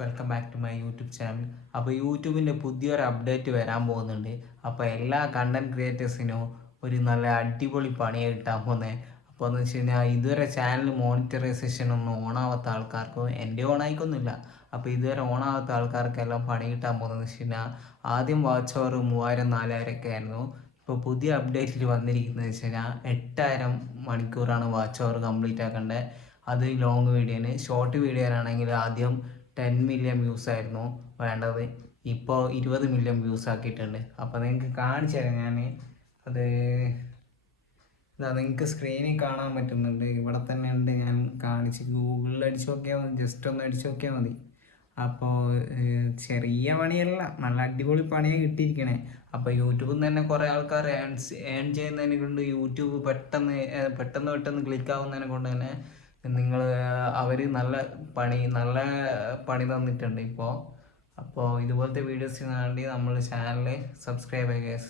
Welcome back to my YouTube channel. അപ്പോൾ യൂട്യൂബിൻ്റെ പുതിയൊരു അപ്ഡേറ്റ് വരാൻ പോകുന്നുണ്ട്. അപ്പോൾ എല്ലാ കണ്ടൻറ് ക്രിയേറ്റേഴ്സിനും ഒരു നല്ല അടിപൊളി പണിയാണ് കിട്ടാൻ പോകുന്നത്. അപ്പോൾ എന്ന് വെച്ച് കഴിഞ്ഞാൽ ഇതുവരെ ചാനൽ മോണിറ്ററൈസേഷൻ ഒന്നും ഓണാവാത്ത ആൾക്കാർക്കോ എൻ്റെ ഓണായിക്കൊന്നുമില്ല. അപ്പോൾ ഇതുവരെ ഓണാവാത്ത ആൾക്കാർക്കെല്ലാം പണി കിട്ടാൻ പോകുന്നതെന്ന് വെച്ച് കഴിഞ്ഞാൽ ആദ്യം വാച്ച് അവർ 3000-4000 ഒക്കെ ആയിരുന്നു. ഇപ്പോൾ പുതിയ അപ്ഡേറ്റിൽ വന്നിരിക്കുന്നത് വെച്ച് കഴിഞ്ഞാൽ 8000 മണിക്കൂറാണ് വാച്ച് അവർ കംപ്ലീറ്റ് ആക്കേണ്ടത്. അത് ലോങ് വീഡിയോന്. ഷോർട്ട് വീഡിയോയിലാണെങ്കിൽ ആദ്യം 10 മില്യൺ വ്യൂസ് ആയിരുന്നു വേണ്ടത്, ഇപ്പോൾ 20 മില്യൺ വ്യൂസ് ആക്കിയിട്ടുണ്ട്. അപ്പോൾ നിങ്ങൾക്ക് കാണിച്ചു തരാം ഞാൻ. അത് ഇതാ നിങ്ങൾക്ക് സ്ക്രീനിൽ കാണാൻ പറ്റുന്നുണ്ട്, ഇവിടെ തന്നെ ഉണ്ട്. ഞാൻ കാണിച്ച് ഗൂഗിളിൽ അടിച്ചു നോക്കിയാൽ മതി, ജസ്റ്റ് ഒന്ന് അടിച്ചു നോക്കിയാൽ മതി. അപ്പോൾ ചെറിയ പണിയല്ല, നല്ല അടിപൊളി പണിയാണ് കിട്ടിയിരിക്കണേ. അപ്പോൾ യൂട്യൂബിൽ നിന്ന് തന്നെ കുറേ ആൾക്കാർ ഏൺ ചെയ്യുന്നതിനെ കൊണ്ട് യൂട്യൂബ് പെട്ടെന്ന് ക്ലിക്ക് ആവുന്നതിനെ കൊണ്ട് തന്നെ അവർ നല്ല പണി തന്നിട്ടുണ്ട് ഇപ്പോൾ. അപ്പോൾ ഇതുപോലത്തെ വീഡിയോസിന് വേണ്ടി നമ്മൾ ചാനൽ സബ്സ്ക്രൈബ് ചെയ്യുക.